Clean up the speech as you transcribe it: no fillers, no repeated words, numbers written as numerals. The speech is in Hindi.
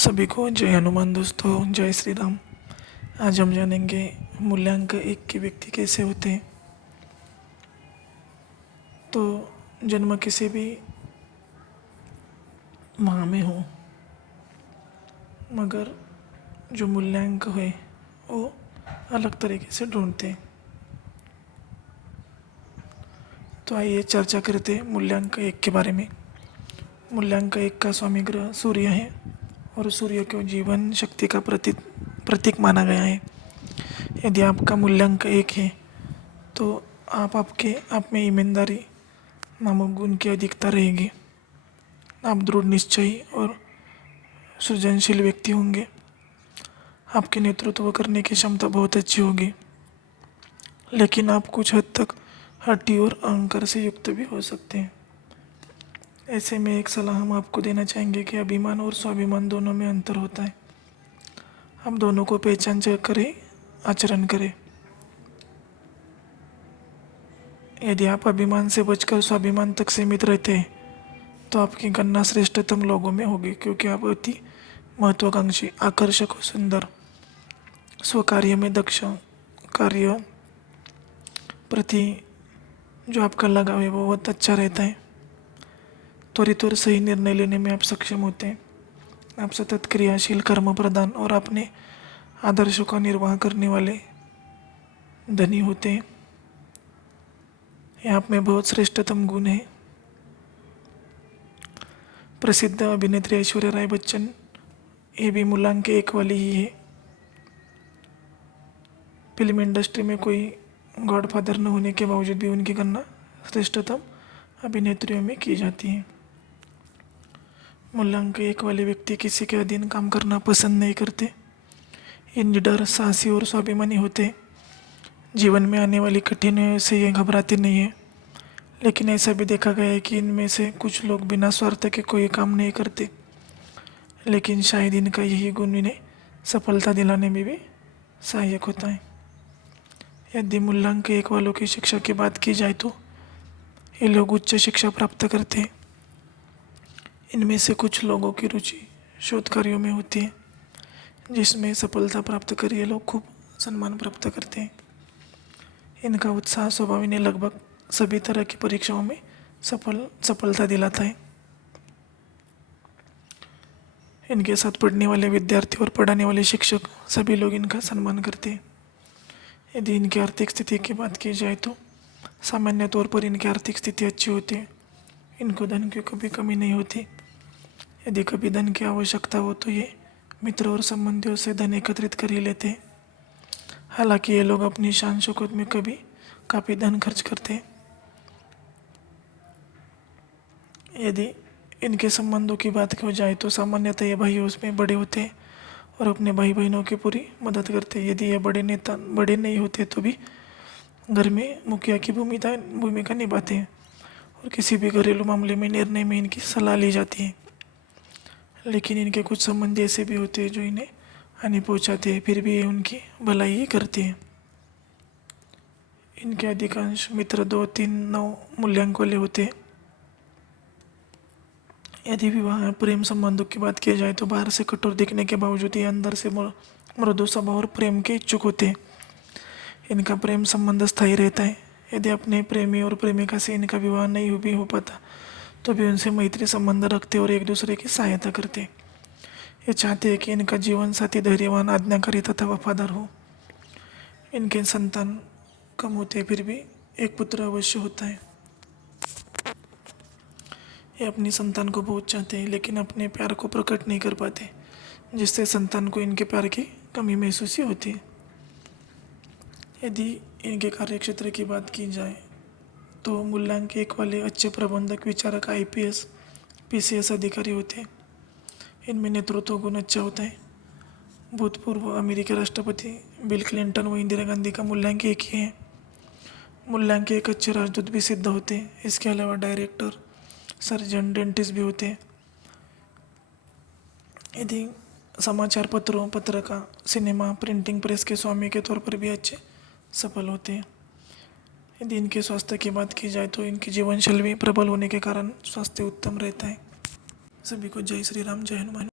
सभी को जय हनुमान दोस्तों, जय श्री राम। आज हम जानेंगे मूल्यांक एक के व्यक्ति कैसे होते हैं। तो जन्म किसी भी माह में हो, मगर जो मूल्यांक है वो अलग तरीके से ढूंढते हैं। तो आइए चर्चा करते हैं मूल्यांक एक के बारे में। मूल्यांक एक का स्वामी ग्रह सूर्य है और सूर्य को जीवन शक्ति का प्रतीक माना गया है। यदि आपका मूल्यांक एक है तो आप में ईमानदारी नामक गुण की अधिकता रहेगी। आप दृढ़ निश्चयी और सृजनशील व्यक्ति होंगे। आपके नेतृत्व करने की क्षमता बहुत अच्छी होगी, लेकिन आप कुछ हद तक हठी और अहंकार से युक्त भी हो सकते हैं। ऐसे में एक सलाह हम आपको देना चाहेंगे कि अभिमान और स्वाभिमान दोनों में अंतर होता है। आप दोनों को पहचान करें, आचरण करें। यदि आप अभिमान से बचकर स्वाभिमान तक सीमित रहते हैं तो आपकी गणना श्रेष्ठतम लोगों में होगी, क्योंकि आप अति महत्वाकांक्षी, आकर्षक और सुंदर, स्वकार्य में दक्ष, कार्य प्रति जो आपका लगाव है वो बहुत अच्छा रहता है। त्वरित और सही निर्णय लेने में आप सक्षम होते हैं। आप सतत क्रियाशील, कर्म प्रधान और अपने आदर्शों का निर्वाह करने वाले धनी होते हैं। यह आप में बहुत श्रेष्ठतम गुण है। प्रसिद्ध अभिनेत्री ऐश्वर्या राय बच्चन ये भी मूल्यांक एक वाली ही है। फिल्म इंडस्ट्री में कोई गॉडफादर न होने के बावजूद भी उनकी गणना श्रेष्ठतम अभिनेत्रियों में की जाती है। मूल्यांक एक वाले व्यक्ति किसी के अधीन काम करना पसंद नहीं करते। ये निडर, साहसी और स्वाभिमानी होते हैं। जीवन में आने वाली कठिनाइयों से ये घबराते नहीं है, लेकिन ऐसा भी देखा गया है कि इनमें से कुछ लोग बिना स्वार्थ के कोई काम नहीं करते, लेकिन शायद इनका यही गुण इन्हें सफलता दिलाने में भी सहायक होता है। यदि मूल्यांक एक वालों की शिक्षा की बात की जाए तो ये लोग उच्च शिक्षा प्राप्त करते हैं। इनमें से कुछ लोगों की रुचि शोध कार्यों में होती है, जिसमें सफलता प्राप्त कर ये लोग खूब सम्मान प्राप्त करते हैं। इनका उत्साह स्वभाव इन्हें लगभग सभी तरह की परीक्षाओं में सफलता दिलाता है। इनके साथ पढ़ने वाले विद्यार्थी और पढ़ाने वाले शिक्षक सभी लोग इनका सम्मान करते हैं। यदि इनकी आर्थिक स्थिति की बात की जाए तो सामान्य तौर पर इनकी आर्थिक स्थिति अच्छी होती है। इनको धन की कभी कमी नहीं होती। यदि कभी धन की आवश्यकता हो तो ये मित्र और संबंधियों से धन एकत्रित कर ही लेते हैं। हालांकि ये लोग अपनी शान शौकत में कभी काफ़ी धन खर्च करते हैं। यदि इनके संबंधों की बात की जाए तो सामान्यतः ये भाइयों उसमें बड़े होते हैं और अपने भाई बहनों की पूरी मदद करते हैं। यदि ये बड़े नहीं होते तो भी घर में मुखिया की भूमिका निभाते हैं और किसी भी घरेलू मामले में निर्णय में इनकी सलाह ली जाती है। लेकिन इनके कुछ संबंधी ऐसे भी होते हैं जो इन्हें हानि पहुंचाते हैं, फिर भी ये उनकी भलाई ही करते हैं। इनके अधिकांश मित्र 2, 3, 9 मूल्यांक वाले होते हैं। यदि विवाह प्रेम संबंधों की बात की जाए तो बाहर से कठोर दिखने के बावजूद ये अंदर से मृदु स्वभाव और प्रेम के इच्छुक होते हैं। इनका प्रेम संबंध स्थायी रहता है। यदि अपने प्रेमी और प्रेमिका से इनका विवाह नहीं भी हो पाता तो भी उनसे मैत्री संबंध रखते और एक दूसरे की सहायता करते। ये चाहते हैं कि इनका जीवन साथी धैर्यवान, आज्ञाकारी तथा वफादार हो। इनके संतान कम होते फिर भी एक पुत्र अवश्य होता है। ये अपनी संतान को बहुत चाहते हैं, लेकिन अपने प्यार को प्रकट नहीं कर पाते, जिससे संतान को इनके प्यार की कमी महसूस ही होती है। यदि इनके कार्यक्षेत्र की बात की जाए तो मूल्यांक एक वाले अच्छे प्रबंधक, विचारक, IPS, PCS अधिकारी होते हैं। इनमें नेतृत्व गुण अच्छा होता है। भूतपूर्व अमेरिकी राष्ट्रपति बिल क्लिंटन व इंदिरा गांधी का मूल्यांक एक ही है। मूल्यांक एक अच्छे राजदूत भी सिद्ध होते हैं। इसके अलावा डायरेक्टर, सर्जन, डेंटिस्ट भी होते हैं। यदि समाचार पत्रों, पत्रिका, सिनेमा, प्रिंटिंग प्रेस के स्वामी के तौर पर भी अच्छे सफल होते हैं। यदि इनके स्वास्थ्य की बात की जाए तो इनकी जीवन शैली प्रबल होने के कारण स्वास्थ्य उत्तम रहता है। सभी को जय श्री राम, जय हनुमान।